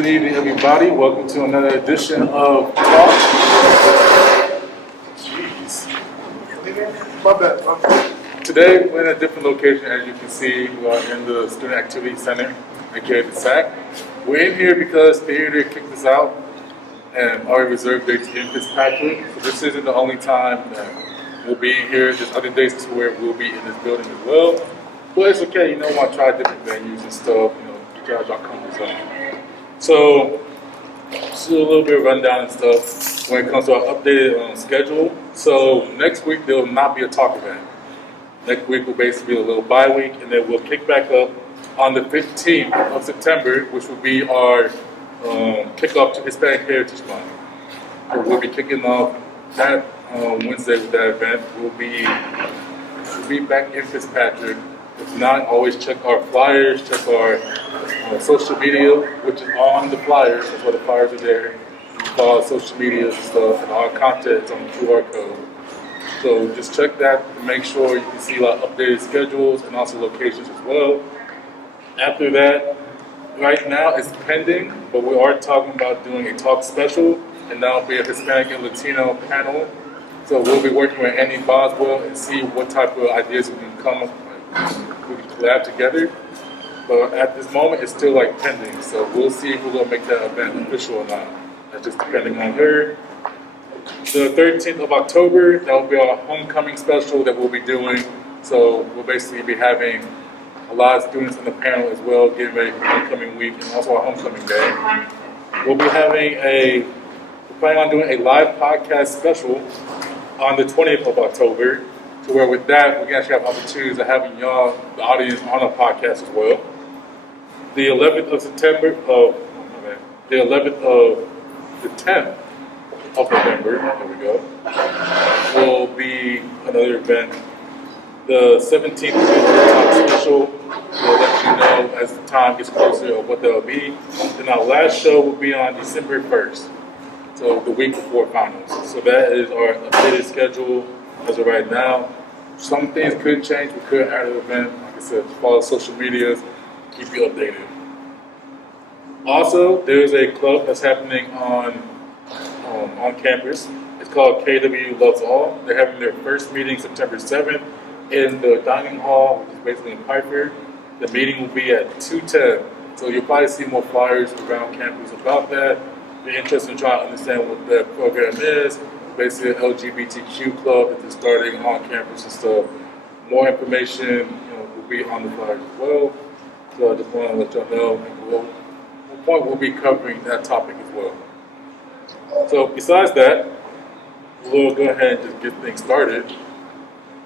Good evening, everybody. Welcome to another edition of Talk. Jeez. My bad. Today, we're in a different location. As you can see, we are in the Student Activity Center, aka the SAC. We're in here because theater kicked us out and already reserved dates in Fitzpatrick. So this isn't the only time that we'll be in here. There's other days where we'll be in this building as well. But it's okay, I want to try different venues and stuff, get out your comfort zone. So, just a little bit of rundown and stuff when it comes to our updated schedule. So, next week there will not be a talk event. Next week will basically be a little bye week, and then we'll kick back up on the 15th of September, which will be our kickoff to Hispanic Heritage Month. So we'll be kicking off that Wednesday with that event. We'll be back in Fitzpatrick. If not, always check our flyers, check our social media, which is on the flyers. That's why the flyers are there. Follow our social media and stuff, and our content is on the QR code. So just check that to make sure you can see a lot of updated schedules and also locations as well. After that, right now it's pending, but we are talking about doing a talk special, and that'll be a Hispanic and Latino panel. So we'll be working with Andy Boswell and see what type of ideas we can come up with. We can collab together, but at this moment it's still pending, so we'll see if we're going to make that event official or not. That's just depending on her. The 13th of October, that will be our homecoming special that we'll be doing. So we'll basically be having a lot of students in the panel as well, getting ready for homecoming week and also our homecoming day. We'll be we're planning on doing a live podcast special on the 20th of October. To where with that, we can actually have opportunities of having y'all, the audience, on a podcast as well. The 11th of September, the 10th of November, there we go, will be another event. The 17th will be the talk special. We'll let you know as the time gets closer of what that'll be. Then our last show will be on December 1st, so the week before finals. So that is our updated schedule as of right now. Some things could change. We could add an event. Like I said, follow social medias, keep you updated. Also, there's a club that's happening on campus. It's called KW Loves All. They're having their first meeting September 7th in the dining hall, which is basically in Piper. The meeting will be at 2:10. So you'll probably see more flyers around campus about that. If you're interested in trying to understand what that program is, basically an LGBTQ club that is starting on campus and stuff. More information, will be on the flyers as well. So I just want to let y'all know at what point we'll be covering that topic as well. So besides that, we'll go ahead and just get things started.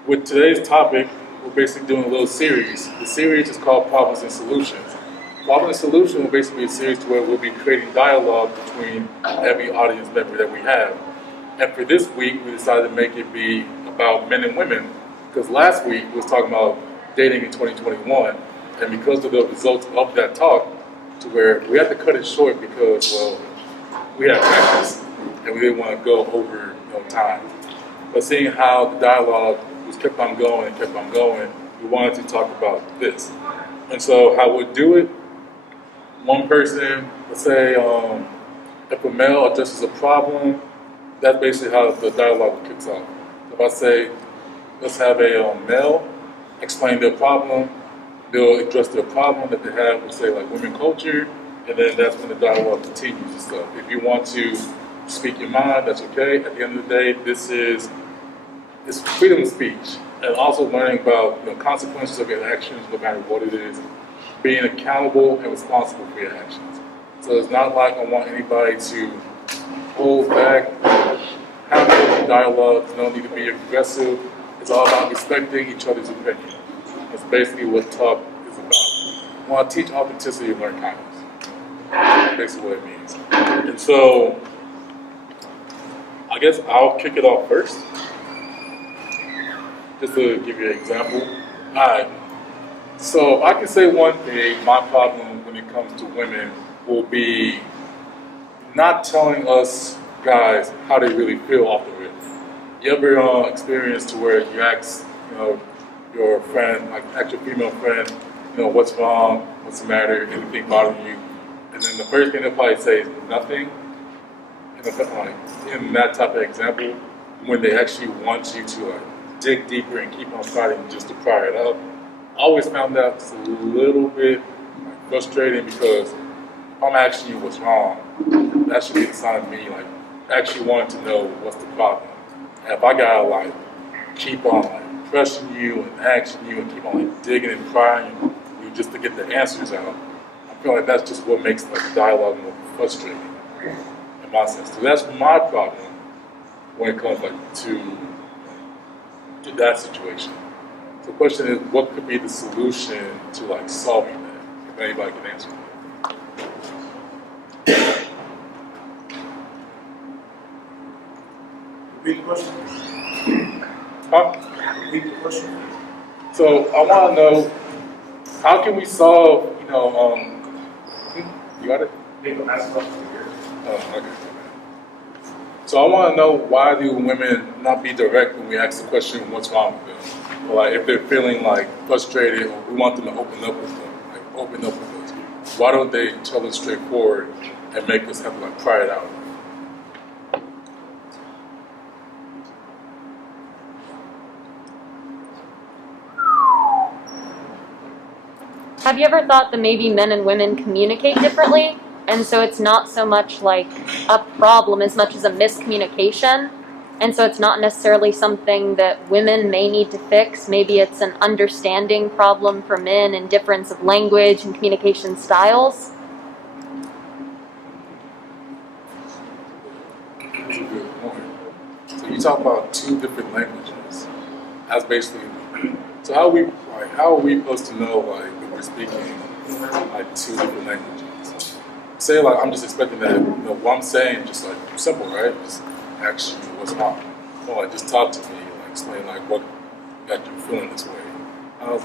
With today's topic, we're basically doing a little series. The series is called Problems and Solutions. Problems and Solutions will basically be a series where we'll be creating dialogue between every audience member that we have. And for this week, we decided to make it be about men and women, because last week we was talking about dating in 2021, and because of the results of that talk, to where we had to cut it short because, we had practice, and we didn't want to go over time. But seeing how the dialogue was kept on going, we wanted to talk about this. And so how we'll do it, one person, let's say, if a male addresses a problem, that's basically how the dialogue kicks off. If I say, let's have a male explain their problem, they'll address their problem that they have with, say, women culture, and then that's when the dialogue continues and stuff. If you want to speak your mind, that's okay. At the end of the day, it's freedom of speech, and also learning about consequences of your actions, no matter what it is, being accountable and responsible for your actions. So it's not like I want anybody to hold back, have open dialogue. There's no need to be aggressive. It's all about respecting each other's opinion. That's basically what talk is about. I want to teach authenticity and learn kindness. That's basically what it means. And so, I guess I'll kick it off first, just to give you an example. Alright, so if I can say one thing, my problem when it comes to women will be not telling us guys how they really feel off the rip. You ever experienced to where you ask, your friend, ask your female friend, what's wrong, what's the matter, anything bothering you, and then the first thing they'll probably say is nothing. And in that type of example, when they actually want you to dig deeper and keep on fighting just to pry it up, I always found that it's a little bit frustrating because if I'm asking you what's wrong, that should be a sign of me actually wanting to know what's the problem. And if I gotta keep on pressing you and asking you and keep on digging and prying you just to get the answers out, I feel like that's just what makes the dialogue more frustrating in my sense. So that's my problem when it comes to that situation. So the question is, what could be the solution to solving that? If anybody can answer that. Repeat the question. Huh? Repeat the question. So I want to know, how can we solve, you got it? Oh, okay. So I want to know, why do women not be direct when we ask the question, what's wrong with them? Or if they're feeling frustrated, or we want them to open up with them, open up with us. Why don't they tell us straightforward and make us have to pry it out? Have you ever thought that maybe men and women communicate differently? And so it's not so much like a problem as much as a miscommunication. And so it's not necessarily something that women may need to fix. Maybe it's an understanding problem for men and difference of language and communication styles. That's a good point. So you talk about two different languages. That's basically, so how are we supposed to know that we're speaking two different languages? Say I'm just expecting that what I'm saying just simple, right? Just ask you what's wrong. Or just talk to me, explain what got you feeling this way. How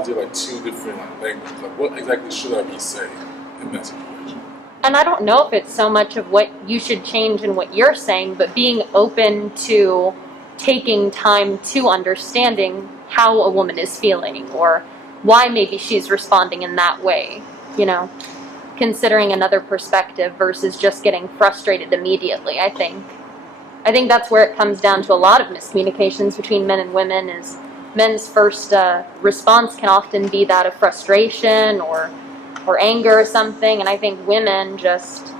is it two different languages? What exactly should I be saying in that situation? And I don't know if it's so much of what you should change in what you're saying, but being open to taking time to understanding how a woman is feeling or why maybe she's responding in that way, considering another perspective versus just getting frustrated immediately. I think that's where it comes down to a lot of miscommunications between men and women. Is men's first response can often be that of frustration or anger or something, and I think women just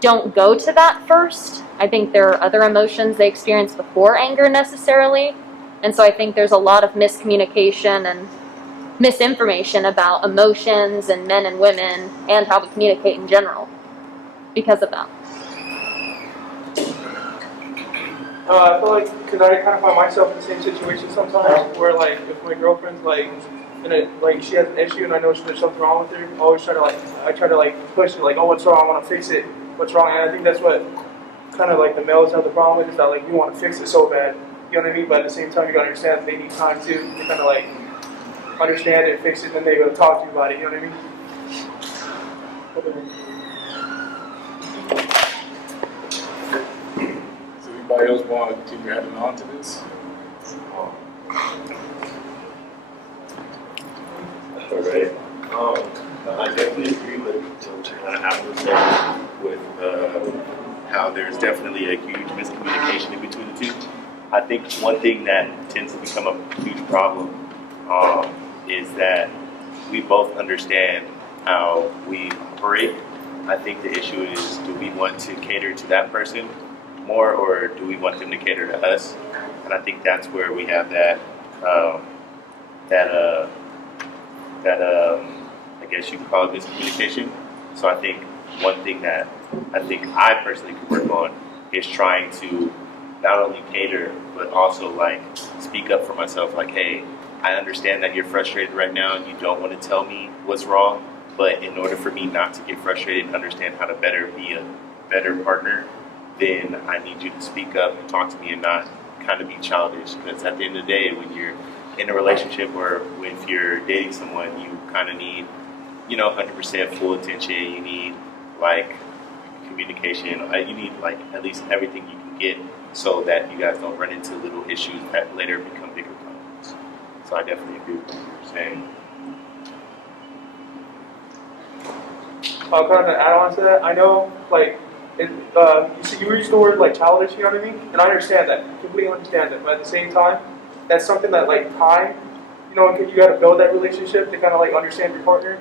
don't go to that first. I think there are other emotions they experience before anger necessarily, and so I think there's a lot of miscommunication and misinformation about emotions and men and women and how we communicate in general because of that. I feel because I kind of find myself in the same situation sometimes, where if my girlfriend's she has an issue and I know there's something wrong with her, I always try to push it, oh, what's wrong? I want to fix it. What's wrong? And I think that's what kind of the males have the problem with, is that you want to fix it so bad. You know what I mean? But at the same time, you gotta understand that they need time too to kind of understand it, fix it, and then they go talk to you about it. You know what I mean? Does anybody else want to continue adding on to this? All right. I definitely agree with what you're kind of having to say with how there's definitely a huge miscommunication in between the two. I think one thing that tends to become a huge problem is that we both understand how we operate. I think the issue is, do we want to cater to that person more, or do we want them to cater to us? And I think that's where we have that I guess you could call it miscommunication. So I think one thing that I think I personally could work on is trying to not only cater, but also speak up for myself. Hey, I understand that you're frustrated right now and you don't want to tell me what's wrong, but in order for me not to get frustrated and understand how to be a better partner, then I need you to speak up and talk to me and not kind of be childish. Because at the end of the day, when you're in a relationship or if you're dating someone, you kind of need, 100% full attention. You need communication. You need at least everything you can get, so that you guys don't run into little issues that later become bigger problems. So I definitely agree with what you're saying. kind of an add-on to that. I know, like, you used the word like childish. You know what I mean? And I understand that, completely understand it. But at the same time, that's something that like time, you got to build that relationship to kind of like understand your partner.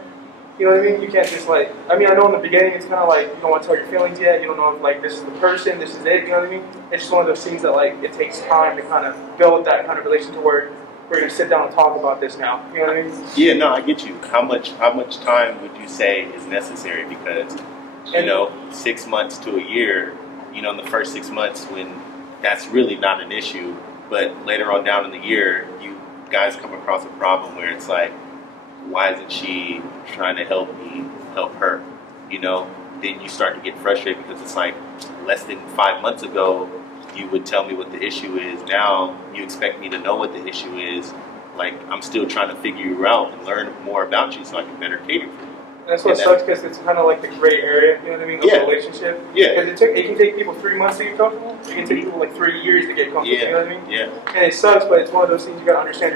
You know what I mean? You can't just like, I know in the beginning it's kind of like you don't want to tell your feelings yet. You don't know if like this is the person, this is it. You know what I mean? It's just one of those things that like it takes time to kind of build that kind of relationship where we're gonna sit down and talk about this now. You know what I mean? Yeah, no, I get you. How much time would you say is necessary? Because 6 months to a year, in the first 6 months when that's really not an issue, but later on down in the year, you guys come across a problem where it's like, why isn't she trying to help me help her? Then you start to get frustrated because it's like less than 5 months ago, you would tell me what the issue is. Now you expect me to know what the issue is. Like I'm still trying to figure you out and learn more about you so I can better cater for you. And that's what sucks because it's kind of like the gray area, you know what I mean, of the relationship. Yeah. Because it can take people 3 months to get comfortable. It can take people like 3 years to get comfortable. Yeah. You know what I mean? Yeah. And it sucks, but it's one of those things you gotta understand.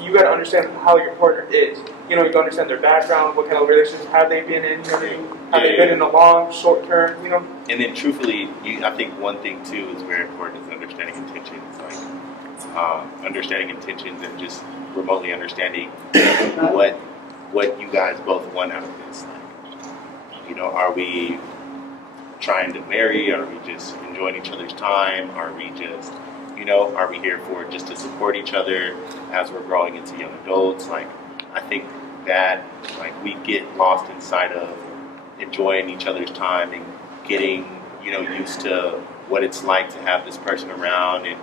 You gotta understand how your partner is. You gotta understand their background, what kind of relationships have they been in. You know what I mean? Have they been in the long, short term? And then truthfully, I think one thing too is very important is understanding intentions. Like understanding intentions and just remotely understanding what you guys both want out of this. Are we trying to marry? Are we just enjoying each other's time? Are we just, are we here for just to support each other as we're growing into young adults? Like, I think that like we get lost inside of enjoying each other's time and getting, used to what it's like to have this person around, and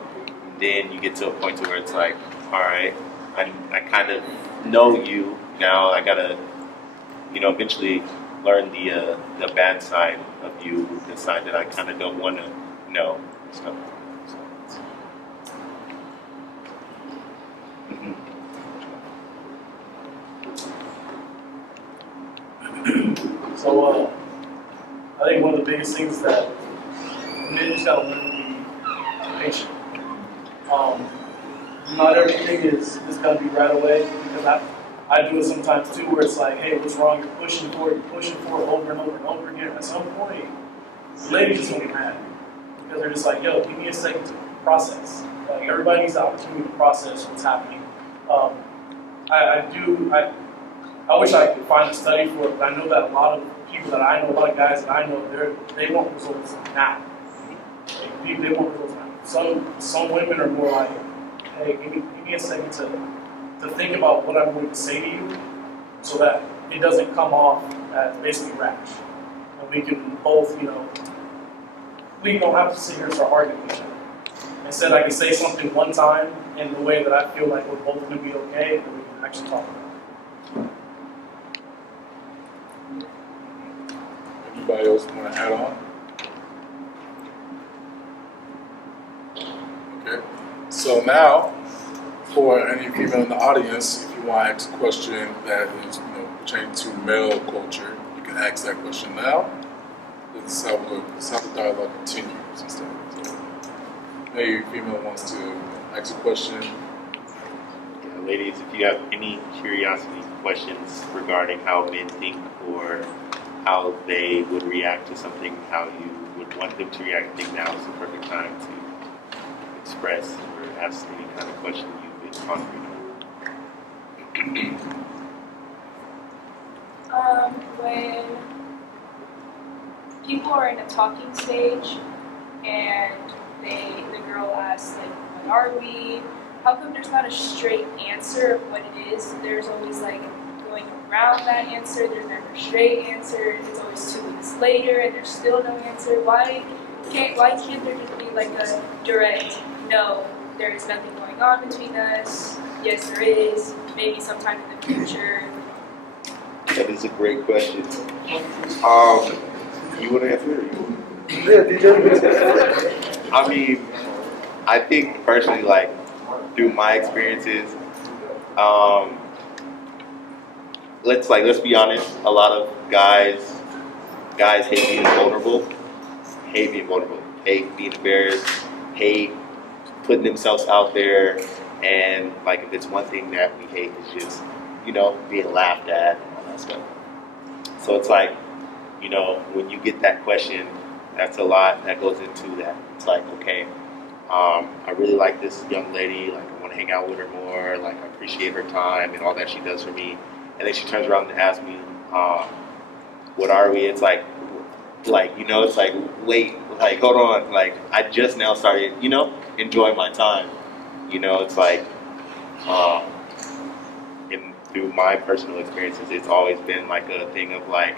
then you get to a point to where it's like, all right, I kind of know you now. I gotta, eventually learn the bad side of you, the side that I kind of don't want to know. So. So I think one of the biggest things that men just gotta learn to be patient. Not everything is gonna be right away, because I do it sometimes too, where it's like, hey, what's wrong? You're pushing for it over and over and over again. At some point, the ladies just gonna get mad because they're just like, yo, give me a second to process. Like everybody needs the opportunity to process what's happening. I wish I could find a study for it, but I know that a lot of people that I know, a lot of guys that I know, they want results now. They want results now. Some women are more like, hey, give me a second to think about what I'm going to say to you, so that it doesn't come off as basically rash. And we can both, we don't have to sit here and start arguing with each other. Instead, I can say something one time in the way that I feel like we're both going to be okay, and we can actually talk about it. Anybody else want to add on? Okay. So now, for any female in the audience, if you want to ask a question that is, pertaining to male culture, you can ask that question now. Let's have the dialogue continue instead. So, any female wants to ask a question. Yeah, ladies, if you have any curiosity questions regarding how men think or how they would react to something, how you would want them to react, I think now is the perfect time to express or ask any kind of question you've been pondering on. When people are in a talking stage and the girl asks, like, what are we? How come there's not a straight answer of what it is? There's always like going around that answer. There's never a straight answer. It's always 2 weeks later and there's still no answer. Why can't there just be like a direct no? There is nothing going on between us. Yes, there is. Maybe sometime in the future. That is a great question. You want to answer it? I mean, I think personally, like through my experiences, let's be honest. A lot of guys hate being vulnerable, hate being embarrassed, hate putting themselves out there, and like if it's one thing that we hate is just being laughed at and all that stuff. So it's like you know, when you get that question, that's a lot that goes into that. It's like, okay, I really like this young lady, like I want to hang out with her more, like I appreciate her time and all that she does for me. And then she turns around and asks me, what are we? It's like, you know, it's like, wait, like, hold on, like, I just now started, you know, enjoying my time. You know, it's like, and through my personal experiences, it's always been like a thing of like,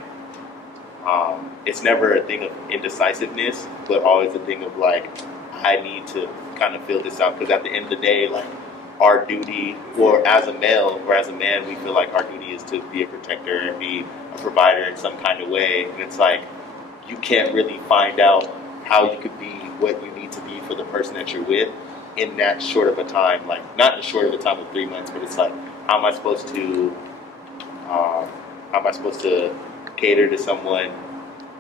it's never a thing of indecisiveness, but always a thing of like, I need to kind of fill this out, because at the end of the day, like, our duty, or as a male or as a man, we feel like our duty is to be a protector and be a provider in some kind of way. And it's like, you can't really find out how you could be what you need to be for the person that you're with in that short of a time. Like, not as short of a time of 3 months, but it's like, how am I supposed to cater to someone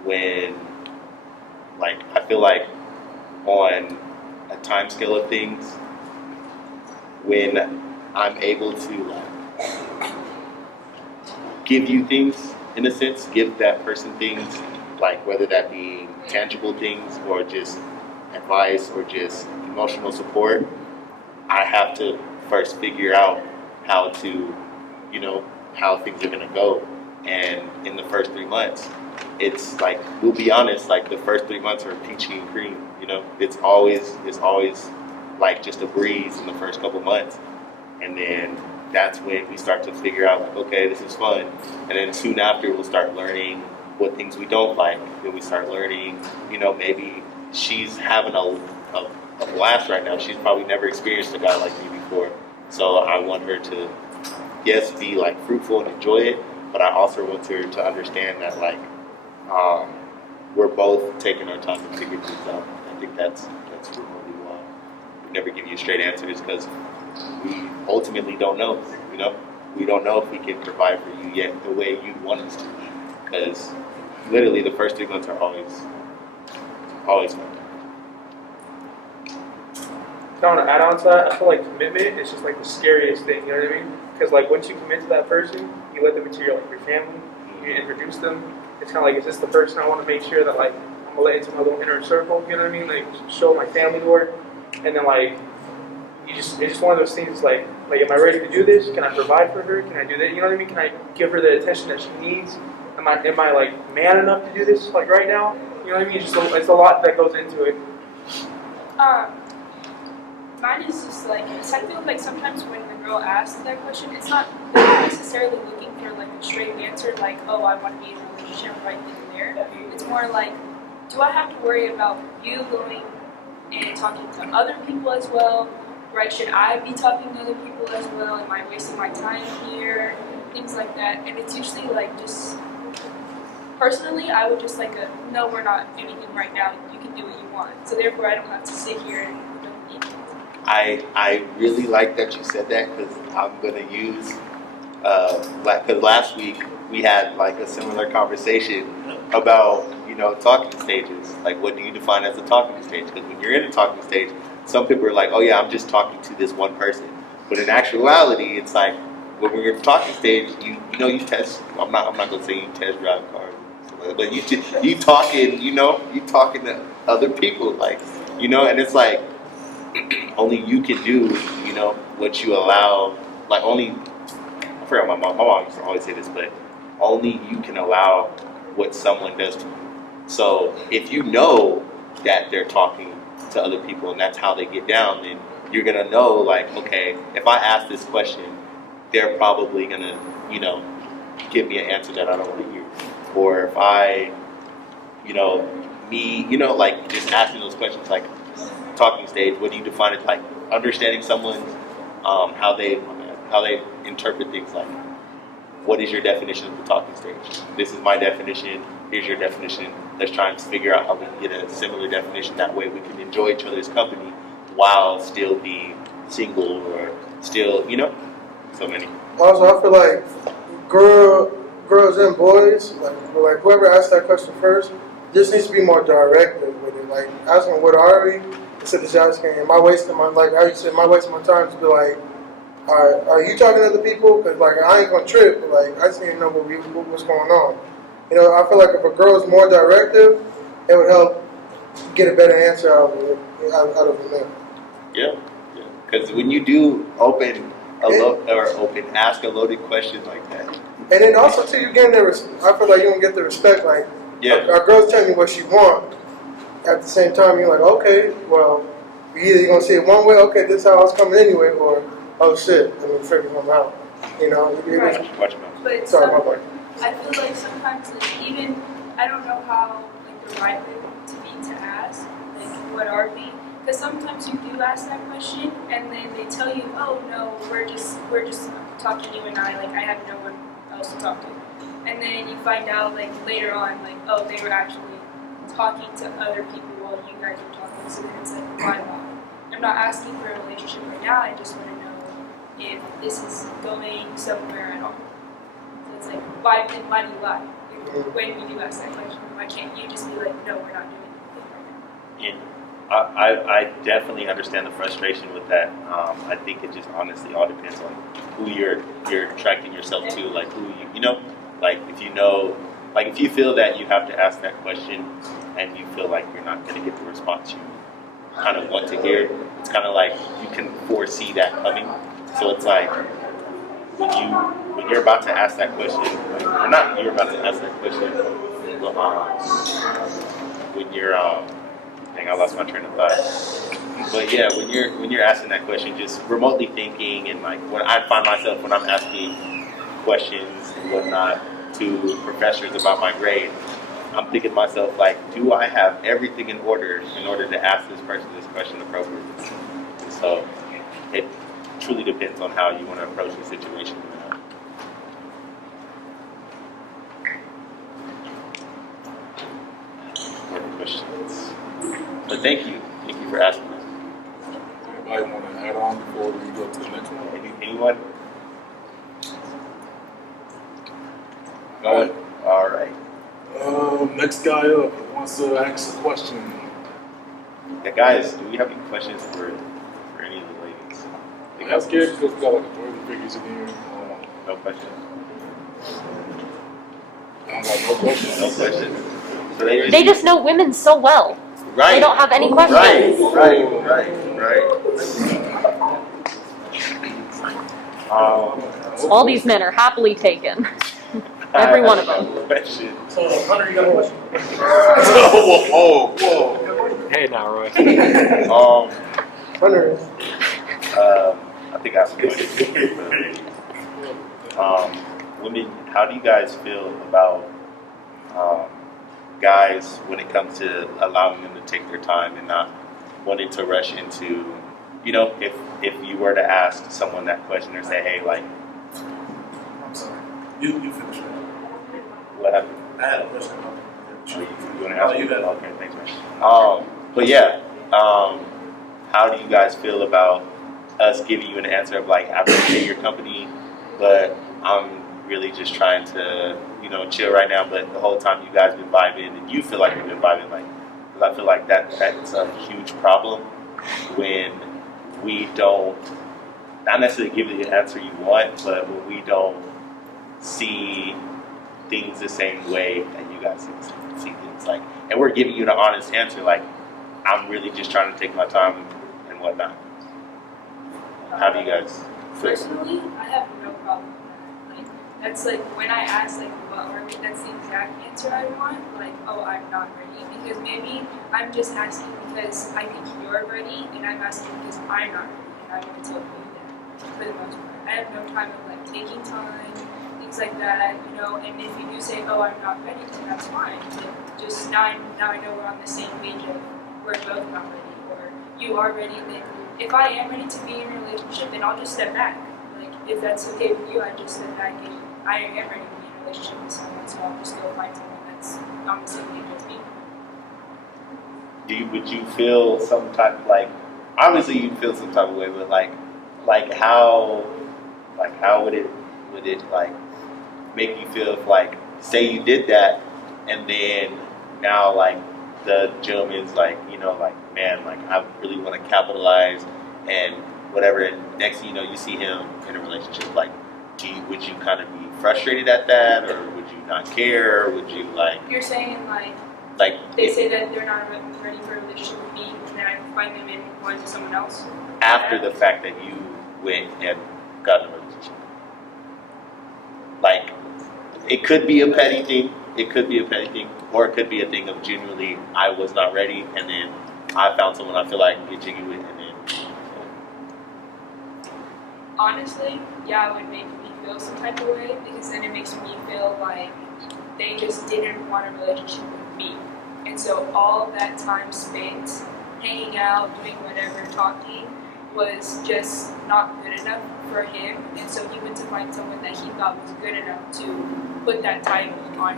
when, like, I feel like on a time scale of things, when I'm able to like give you things, in a sense, give that person things, like whether that be tangible things or just advice or just emotional support, I have to first figure out how to, you know, how things are gonna go. And in the first 3 months, it's like, we'll be honest, like the first 3 months are peachy and cream, you know? It's always like just a breeze in the first couple months. And then that's when we start to figure out, like, okay, this is fun. And then soon after, we'll start learning what things we don't like. Then we start learning, you know, maybe she's having a blast right now. She's probably never experienced a guy like me before. So I want her to, yes, be like fruitful and enjoy it, but I also want her to understand that, like, we're both taking our time to figure things out. I think that's really why we never give you straight answers, because we ultimately don't know. You know, we don't know if we can provide for you yet the way you want us to, because literally the first 3 months are always fun. I want to add on to that. I feel like commitment is just like the scariest thing. You know what I mean? Because like once you commit to that person, you let them into your family. You introduce them. It's kind of like, is this the person I want to make sure that like I'm gonna let into my little inner circle? You know what I mean? Like show my family to her, and then like it's just one of those things. Like am I ready to do this? Can I provide for her? Can I do that? You know what I mean? Can I give her the attention that she needs? Am I like man enough to do this like right now? You know what I mean? It's a lot that goes into it. Mine is just like, I feel like sometimes when the girl asks that question, it's not necessarily looking for like a straight answer, like, oh, I want to be in a relationship right then and there. It's more like, do I have to worry about you going and talking to other people as well? Right? Should I be talking to other people as well? Am I wasting my time here? Things like that. And it's usually like just, personally, I would just like no, we're not anything right now. You can do what you want. So therefore, I don't have to sit here and don't need it. I really like that you said that, because I'm gonna use because last week we had like a similar conversation about, you know, talking stages. Like, what do you define as a talking stage? Because when you're in a talking stage, some people are like, oh yeah, I'm just talking to this one person. But in actuality, it's like when we're in a talking stage, you know, you test. I'm not gonna say you test drive cars, but you talking, you know, you talking to other people, like, you know, and it's like, only you can do, you know, what you allow, like only, I forgot my mom used to always say this, but only you can allow what someone does to you. So if you know that they're talking to other people and that's how they get down, then you're gonna know, like, okay, if I ask this question, they're probably gonna, you know, give me an answer that I don't want to hear. Or if I, you know, like just asking those questions, like, talking stage, what do you define it, like understanding someone, how they interpret things, like, what is your definition of the talking stage? This is my definition, here's your definition, let's try and figure out how we can get a similar definition, that way we can enjoy each other's company while still being single, or still, you know, so many. Also, I feel like girls and boys, like whoever asked that question first, just needs to be more directive with it. Like, asking what are we, instead of just asking, am I wasting my, like how you said, am I wasting my time, to be like, are you talking to other people? Because like, I ain't gonna trip, but like, I just need to know what's going on. You know, I feel like if a girl is more directive, it would help get a better answer out of it, out of the man. Yeah, yeah. Because when you do ask a loaded question like that. And then also too, you getting the I feel like you don't get the respect. Like, a girl's telling you what she want. At the same time, you're like, okay, well, you're gonna see it one way. Okay, this is how I was coming anyway, or oh shit, I'm gonna figure them out. You know, Right. Watch your mouth. But sorry, my bad. I feel like sometimes, like, even, I don't know how, like, the right way to be to ask, like, what are we? Because sometimes you do ask that question, and then they tell you, oh, no, we're just talking, you and I, like, I have no one else to talk to. And then you find out, like, later on, like, oh, they were actually talking to other people while you guys were talking, so then it's like, why not? I'm not asking for a relationship right now, I just want to know if this is going somewhere at all. So it's like, why do you lie? When you do ask that question, why can't you just be like, no, we're not doing anything right now? Yeah, I definitely understand the frustration with that. I think it just honestly all depends on who you're attracting yourself to, like who you know, like if you know, like if you feel that you have to ask that question and you feel like you're not going to get the response you kind of want to hear, it's kind of like you can foresee that coming. So it's like when you're about to ask that question, or not you're about to ask that question, but when you're dang, I lost my train of thought. But yeah, when you're asking that question, just remotely thinking, and like when I find myself when I'm asking questions and whatnot to professors about my grade, I'm thinking to myself like, do I have everything in order to ask this person this question appropriately? So it truly depends on how you want to approach the situation. More questions? But thank you for asking us. Anybody want to add on before we go to the next one? Anyone? All All right. next guy up wants to ask a question. Yeah, guys, do we have any questions for any of the ladies? I'm scared because we got like 30 figures in here. No questions. I don't got no questions. No questions. So They just know women so well. right. They don't have any questions. Right. All these men are happily taken. Every one of them. Question. So, Hunter, you got a question? whoa. Hey now, Roy. Hunter, I think I have a question. Women, how do you guys feel about guys when it comes to allowing them to take their time and not wanting to rush into, you know, if you were to ask someone that question or say, hey, like, I'm sorry. You finish that. what happened? I had a question. You want to ask? You got it. Okay, thanks, man. But yeah, how do you guys feel about us giving you an answer of like, I appreciate your company, but I'm really just trying to, you know, chill right now. But the whole time you guys been vibing, and you feel like you've been vibing, like, because I feel like that's a huge problem when we don't, not necessarily give you the answer you want, but when we don't see things the same way that you guys see things, like, and we're giving you the honest answer, like, I'm really just trying to take my time and whatnot. How do you guys feel? Personally, I have no problem with that. Like, that's like when I ask like what are we, that's the exact answer I want. Like, oh, I'm not ready, because maybe I'm just asking because I think you're ready, and I'm asking because I'm not ready, and I want to tell you that for the most part. I have no time of like taking time, things like that, you know. And if you do say, oh, I'm not ready, then that's fine. Like, just now I know we're on the same page of we're both not ready, or you are ready. Then if I am ready to be in a relationship, then I'll just step back. Like, if that's okay with you, I just step back, and I am ready to be in a relationship with someone, so I'll just go find someone that's on the same page as me. Would you feel some type, like, obviously you feel some type of way, but like how would it like make you feel if, like, say you did that and then now like the gentleman's like, you know, like, man, like, I really want to capitalize and whatever, and next thing you know, you see him in a relationship, like, would you kind of be frustrated at that, or would you not care? Would you like You're saying like they say that they're not ready for a relationship with me, and then I find them in one to someone else? after the fact that you went and got in a relationship? Like, it could be a petty thing. It could be a petty thing, or it could be a thing of genuinely I was not ready, and then I found someone I feel like get jiggy with, and then. Honestly, yeah, it would make me feel some type of way because then it makes me feel like they just didn't want a relationship with me. And so all that time spent hanging out, doing whatever, talking was just not good enough for him. And so he went to find someone that he thought was good enough to put that title on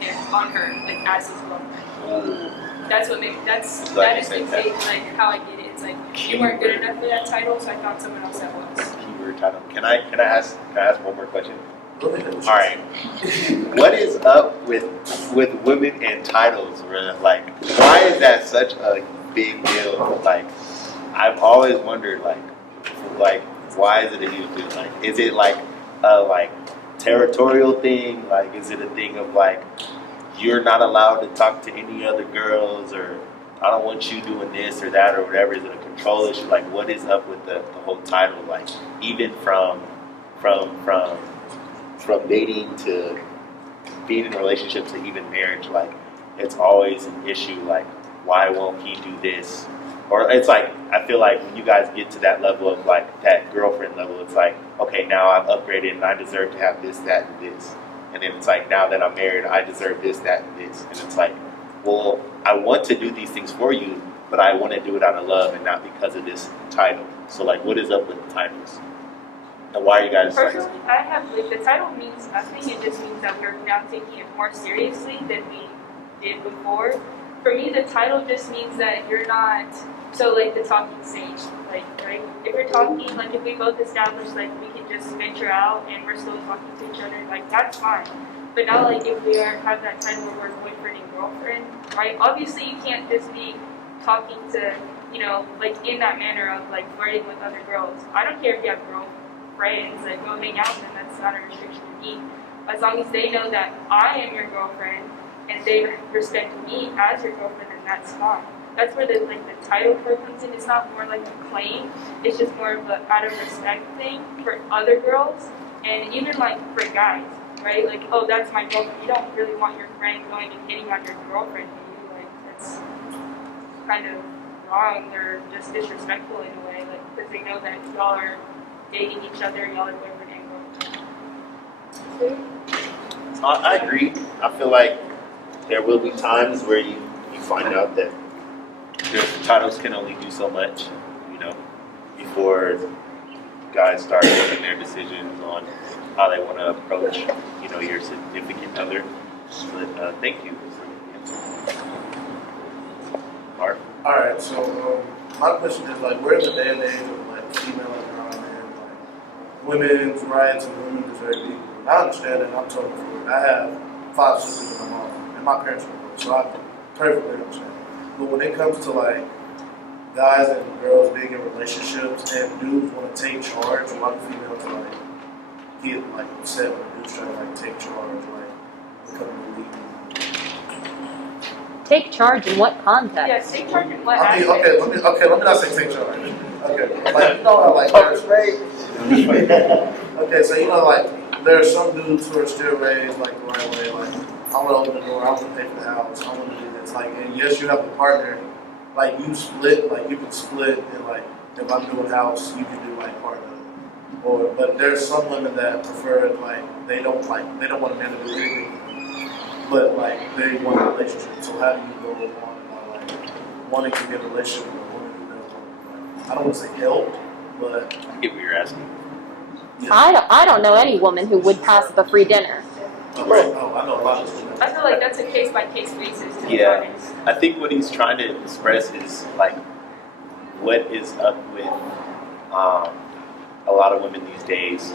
him, on her, like as his girlfriend. That's what makes that is like how I get it. It's like you weren't good enough for that title, so I found someone else that was. Title. Can I ask one more question? All right. What is up with women and titles? Like, why is that such a big deal? Like, I've always wondered, like why is it a huge deal? Like, is it like a territorial thing? Like, is it a thing of like you're not allowed to talk to any other girls, or I don't want you doing this or that or whatever? Is it a control issue? Like, what is up with the whole title? Like, even from dating to being in a relationship to even marriage, like, it's always an issue. Like, why won't he do this? Or it's like, I feel like when you guys get to that level of like that girlfriend level, it's like, okay, now I've upgraded and I deserve to have this, that, and this. And then it's like, now that I'm married, I deserve this, that, and this. And it's like, well, I want to do these things for you, but I want to do it out of love and not because of this title. So, like, what is up with the titles? And why are you guys Personally, I have like the title means nothing. It just means that we're now taking it more seriously than we did before. For me, the title just means that you're not so like the talking stage, like right. If we're talking, like if we both establish like we can just venture out and we're still talking to each other, like that's fine. But now, like, if we have that time where we're boyfriend and girlfriend, right? Obviously, you can't just be talking to, like, in that manner of, like, flirting with other girls. I don't care if you have girlfriends, like, go hang out with them. That's not a restriction to me. As long as they know that I am your girlfriend and they respect me as your girlfriend, then that's fine. That's where the title part comes in. It's not more like a claim. It's just more of a out of respect thing for other girls and even, like, for guys. Right? Like, oh, that's my girlfriend. You don't really want your friend going and hitting on your girlfriend, do you? Like, that's kind of wrong or just disrespectful in a way, like, because they know that y'all are dating each other, y'all are boyfriend and girlfriend. I agree. I feel like there will be times where you find out that the titles can only do so much, before guys start making their decisions on how they want to approach, your significant other. But thank you. Mark? Alright, so my question is like, we're in the day and age of like female empowerment, like women's rights and women deserve equal. I understand that. I'm totally for it. I have 5 sisters and my mom, and my parents are both, so I perfectly understand. But when it comes to like guys and girls being in relationships and dudes want to take charge, while the females like get like upset when dudes try to like take charge, like become the lead. Take charge in what context? Yeah, take charge in what I mean, aspect? let me not say take charge. Okay, like how like there's okay, so like there are some dudes who are still raised like the right way, like I want to open the door, I want to pay for the house, I want to do this, like, and yes, you have a partner, like you split, like you can split, and like if I'm doing house, you can do like part of it. But there's some women that prefer like they don't want a man to do anything, but like they want a relationship. So how do you go on about like wanting to get a relationship with a woman who doesn't want to, like, I don't want to say help, but I get what you're asking. yeah. I don't know any woman who would pass up a free dinner. Oh, I know a lot of women. I feel like that's a case by case basis. To be Yeah. honest. I think what he's trying to express is like what is up with a lot of women these days.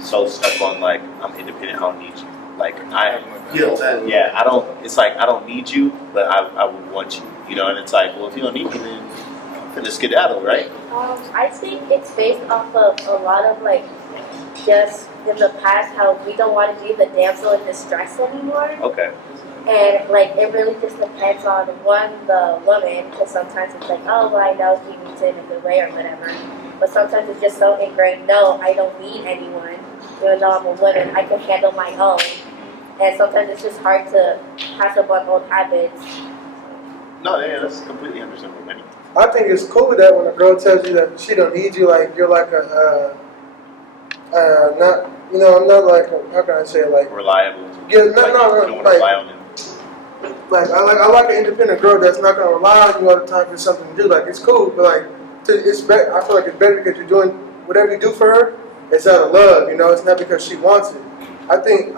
So stuck on like I'm independent, I don't need you. Like I don't. It's like I don't need you, but I would want you. And it's like, well, if you don't need me, then finna skedaddle, right? I think it's based off of a lot of like just in the past how we don't want to be the damsel in distress anymore. Okay. And like it really just depends on the woman, because sometimes it's like, oh well, I know he means it in a good way or whatever, but sometimes it's just so ingrained. No, I don't need anyone. Even though I'm a woman, I can handle my own. And sometimes it's just hard to pass up on old habits. No, yeah, that's completely understandable, man. I think it's cool that when a girl tells you that she don't need you, like you're like not, you know, I'm not like how can I say it, like Reliable. yeah, Like, you don't want to like rely on them. like I like an independent girl that's not gonna rely on you all the time for something to do. Like it's cool, but like it's better. I feel like it's better because you're doing whatever you do for her. It's out of love, you know. It's not because she wants it. I think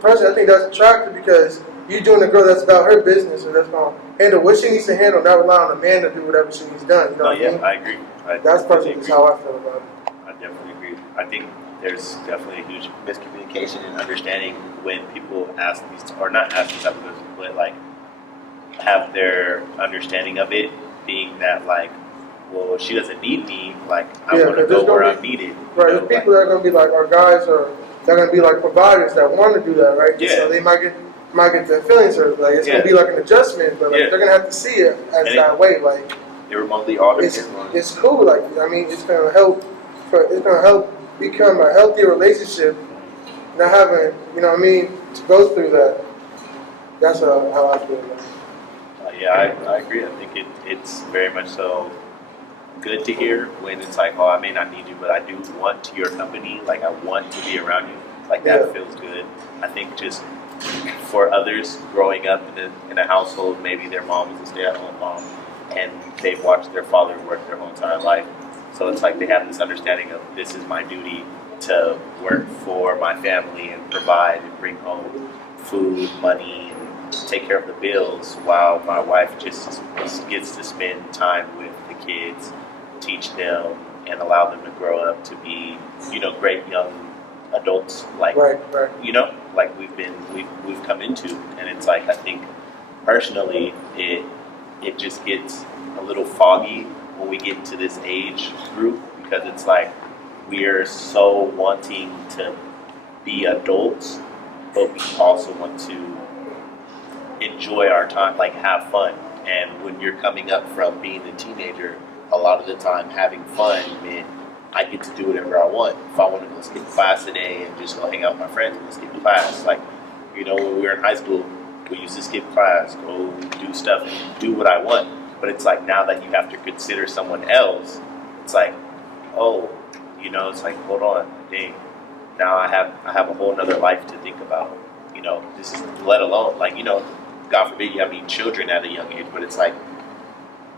personally, I think that's attractive because you're doing a girl that's about her business or that's gonna handle what she needs to handle, not rely on a man to do whatever she needs done. You know No, what I yeah, mean? I agree. That's personally agree. how I feel about it. I definitely agree. I think there's definitely a huge miscommunication and understanding when people ask these, or not ask these type of questions, but like have their understanding of it being that like, well, she doesn't need me, like I Yeah, want to 'cause go there's where gonna I'm needed. Right, You there's know, people that are gonna be like our guys, or they're gonna be like providers that want to do that, right? Yeah. So they might get their feelings hurt. Like it's Yeah. gonna be like an adjustment, but like Yeah. they're gonna have to see it as And that way. Like they remotely alter it's cool. Like I mean, it's gonna help become a healthier relationship. Not having, you know what I mean, to go through that. That's how I feel. Yeah, I agree. I think it's very much so good to hear when it's like, oh, I may not need you, but I do want your company. Like, I want to be around you. Like, that Yeah. feels good. I think just for others growing up in a household, maybe their mom was a stay-at-home mom, and they've watched their father work their whole entire life. So it's like they have this understanding of this is my duty to work for my family and provide and bring home food, money, and take care of the bills while my wife just gets to spend time with the kids, teach them, and allow them to grow up to be, you know, great young adults like Right. you know, like we've come into. And it's like I think personally it just gets a little foggy when we get into this age group, because it's like we're so wanting to be adults, but we also want to enjoy our time, like have fun. And when you're coming up from being a teenager, a lot of the time having fun meant I get to do whatever I want. If I want to go skip class today and just go hang out with my friends and skip class, like, you know, when we were in high school, we used to skip class, go do stuff, and do what I want. But it's like now that you have to consider someone else, it's like, oh, you know, it's like, hold on, dang, now I have a whole nother life to think about. You know, this is let alone like, you know, God forbid you have any children at a young age, but it's like,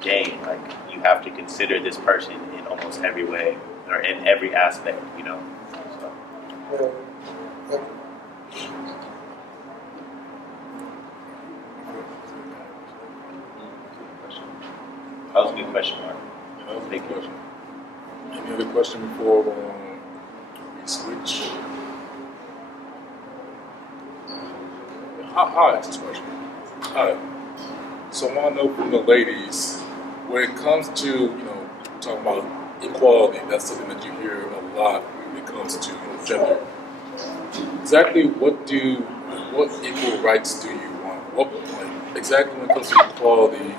dang, like you have to consider this person in almost every way or in every aspect, you know. So. Yeah. That was a good question, Mark. Yeah, that was a good question. Any other question before we switch? I'll ask this question. Alright. So I want to know from the ladies, when it comes to, you know, talking about equality, that's something that you hear a lot when it comes to, you know, gender. Exactly what equal rights do you want? Like, exactly when it comes to equality,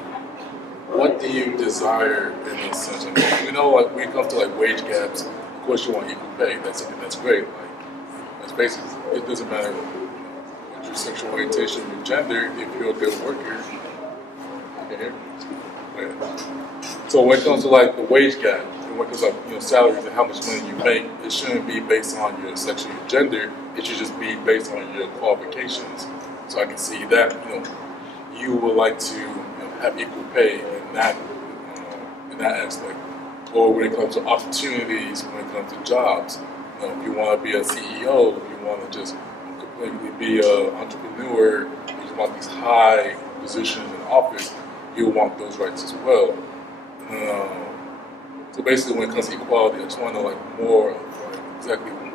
what do you desire in a sense? I mean, we know, like, when it comes to like wage gaps, of course you want equal pay. That's something that's great. Like, that's basically, it doesn't matter what your sexual orientation, your gender. If you're a good worker, okay. Yeah. So when it comes to like the wage gap, and when it comes to like, you know, salaries and how much money you make, it shouldn't be based on your sex or your gender. It should just be based on your qualifications. So I can see that, you know, you would like to, you know, have equal pay in that aspect. Or when it comes to opportunities, when it comes to jobs, you know, if you want to be a CEO, if you want to just completely be an entrepreneur, if you want these high positions in office, you want those rights as well. So basically, when it comes to equality, I just want to know like more of like exactly what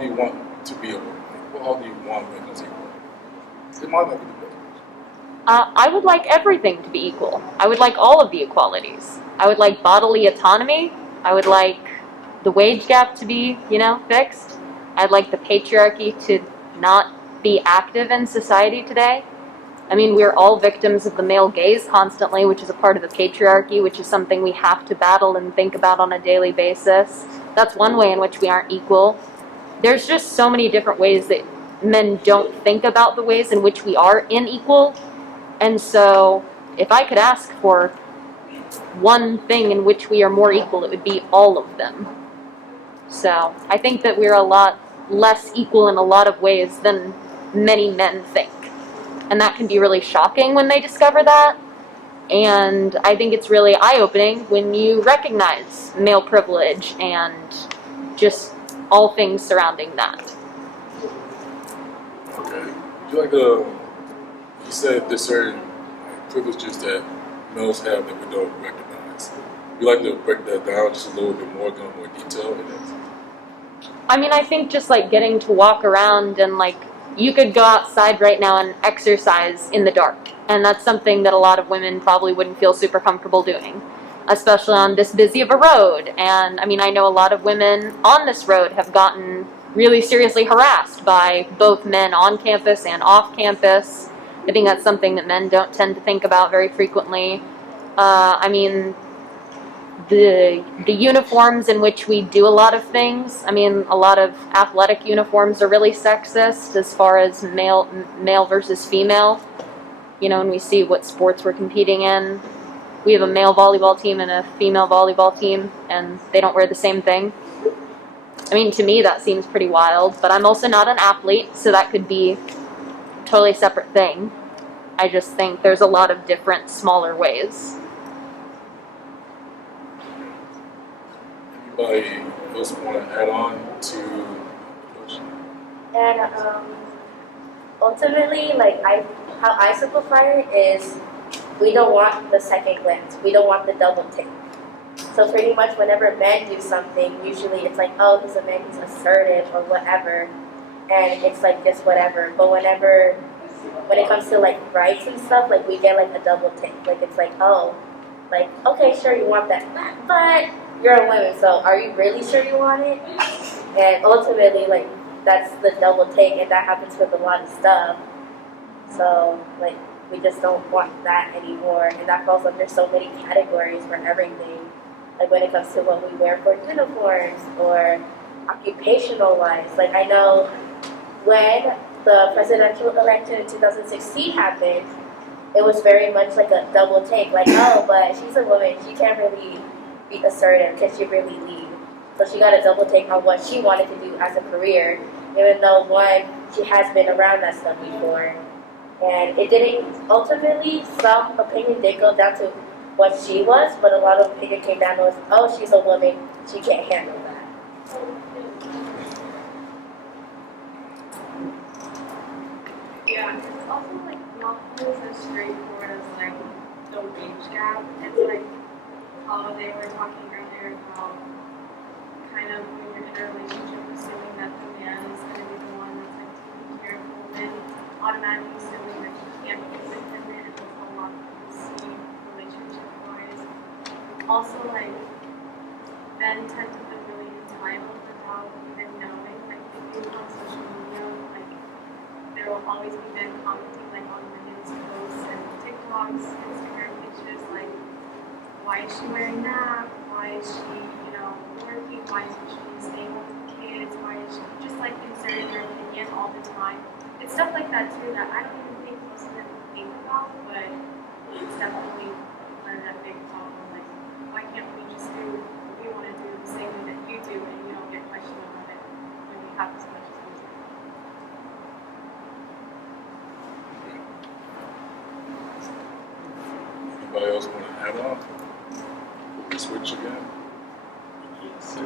do you want to be able, like, what all do you want when it comes to equality? It might not be the best. I would like everything to be equal. I would like all of the equalities. I would like bodily autonomy. I would like the wage gap to be, fixed. I'd like the patriarchy to not be active in society today. I mean, we're all victims of the male gaze constantly, which is a part of the patriarchy, which is something we have to battle and think about on a daily basis. That's one way in which we aren't equal. There's just so many different ways that men don't think about the ways in which we are unequal. And so, if I could ask for one thing in which we are more equal, it would be all of them. So, I think that we're a lot less equal in a lot of ways than many men think. And that can be really shocking when they discover that. And I think it's really eye-opening when you recognize male privilege and just all things surrounding that. Okay. You said there's certain privileges that males have that we don't recognize. You like to break that down just a little bit more, go into more detail in it? I mean, I think just like getting to walk around and like, you could go outside right now and exercise in the dark. And that's something that a lot of women probably wouldn't feel super comfortable doing, especially on this busy of a road. And I mean, I know a lot of women on this road have gotten really seriously harassed by both men on campus and off campus. I think that's something that men don't tend to think about very frequently. I mean, the uniforms in which we do a lot of things. I mean, a lot of athletic uniforms are really sexist as far as male versus female. When we see what sports we're competing in. We have a male volleyball team and a female volleyball team, and they don't wear the same thing. I mean, to me, that seems pretty wild, but I'm also not an athlete, so that could be a totally separate thing. I just think there's a lot of different, smaller ways. Anybody else want to add on to the question? And ultimately, how I simplify it is we don't want the second glance. We don't want the double take. So pretty much whenever men do something, usually it's like, oh, he's a man, he's assertive or whatever. And it's like just whatever. But when it comes to like rights and stuff, like we get like a double take. Like it's like, oh, like, okay, sure you want that, but you're a woman, so are you really sure you want it? And ultimately, like, that's the double take, and that happens with a lot of stuff. So, like, we just don't want that anymore, and that falls under so many categories for everything. Like, when it comes to what we wear for uniforms or occupational wise. Like, I know when the presidential election in 2016 happened, it was very much like a double take. Like, oh, but she's a woman, she can't really be assertive because she really lead. So she got a double take on what she wanted to do as a career, even though one, she has been around that stuff before. And it didn't, ultimately, some opinion did go down to what she was, but a lot of opinion came down to was, oh, she's a woman, she can't handle that. Yeah, it's also like not always as straightforward as like the wage gap. It's like how they were talking earlier about kind of when you're in a relationship, assuming that the man is going to be the one that's like taking care of the woman, automatically assuming that she can't be independent, and that's a lot that we see relationship-wise. Also, like men tend to feel really entitled without even knowing. Like if you on social media, like there will always be men commenting like on women's posts and TikToks, Instagram pictures, like why is she wearing that? Why is she, working? Why is she staying with the kids? Why is she just like inserting her opinion all the time? It's stuff like that too that I don't even think most of them think about, but it's definitely a big problem. Like, why can't we just do what we want to do the same way that you do, and you don't get questioned about it when you have as much as we do? Anybody else want to add on? Switch again. So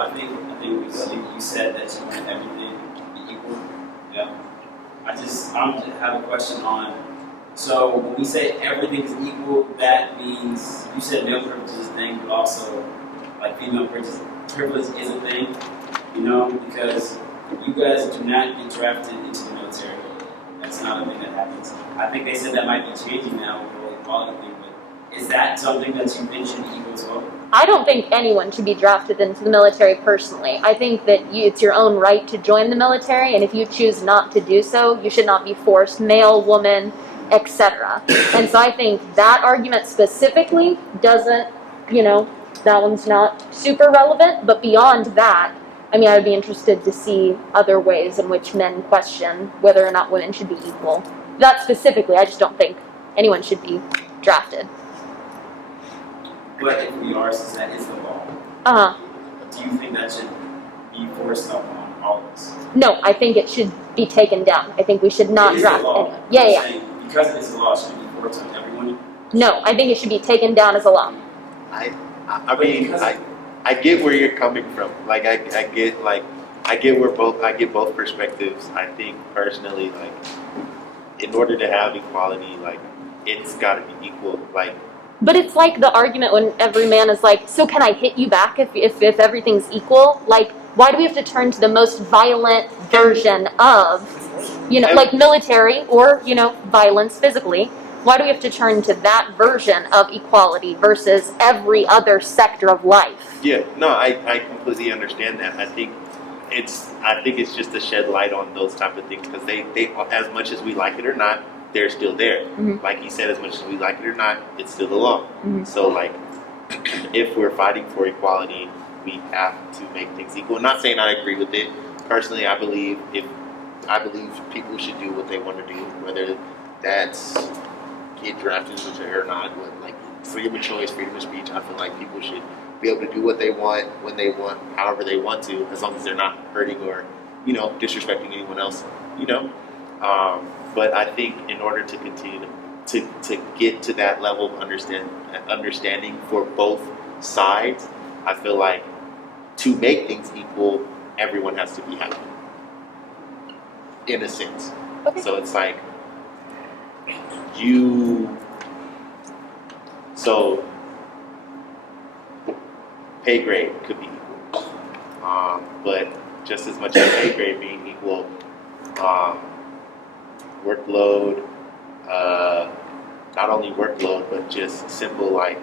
I think you said that you want everything to be equal. Yeah. I just have a question on. So when we say everything is equal, that means you said male privilege is a thing, but also like female privilege is a thing. Because you guys do not get drafted into the military. That's not a thing that happens. I think they said that might be changing now with the whole equality thing, but is that something that you think should be equal as well? I don't think anyone should be drafted into the military personally. I think that it's your own right to join the military, and if you choose not to do so, you should not be forced, male, woman, etc. And so I think that argument specifically doesn't, that one's not super relevant, but beyond that, I mean, I would be interested to see other ways in which men question whether or not women should be equal. That specifically, I just don't think anyone should be drafted. But if we are, since that is the law, Uh-huh. do you think that should be forced up on all of us? No, I think it should be taken down. I think we should not It is the draft law. anyone. Yeah, I'm yeah. saying because it is the law, it should be forced on everyone. No, I think it should be taken down as a law. I mean, I get where you're coming from. Like, I get both perspectives. I think personally, like, in order to have equality, like, it's got to be equal. Like, But it's like the argument when every man is like, so can I hit you back if everything's equal? Like, why do we have to turn to the most violent version of, like military or, violence physically? Why do we have to turn to that version of equality versus every other sector of life? yeah, no, I completely understand that. I think it's just to shed light on those type of things because they as much as we like it or not, they're still there. Mm-hmm. Like he said, as much as we like it or not, it's still the law. Mm-hmm. So, like, if we're fighting for equality, we have to make things equal. I'm not saying I agree with it. Personally, I believe people should do what they want to do, whether that's get drafted into or not. But, like, freedom of choice, freedom of speech, I feel like people should be able to do what they want, when they want, however they want to, as long as they're not hurting or, disrespecting anyone else, But I think in order to continue to get to that level of understanding for both sides, I feel like to make things equal, everyone has to be happy, in a sense. Okay. So it's like pay grade could be equal, but just as much as pay grade being equal, workload, not only workload, but just simple like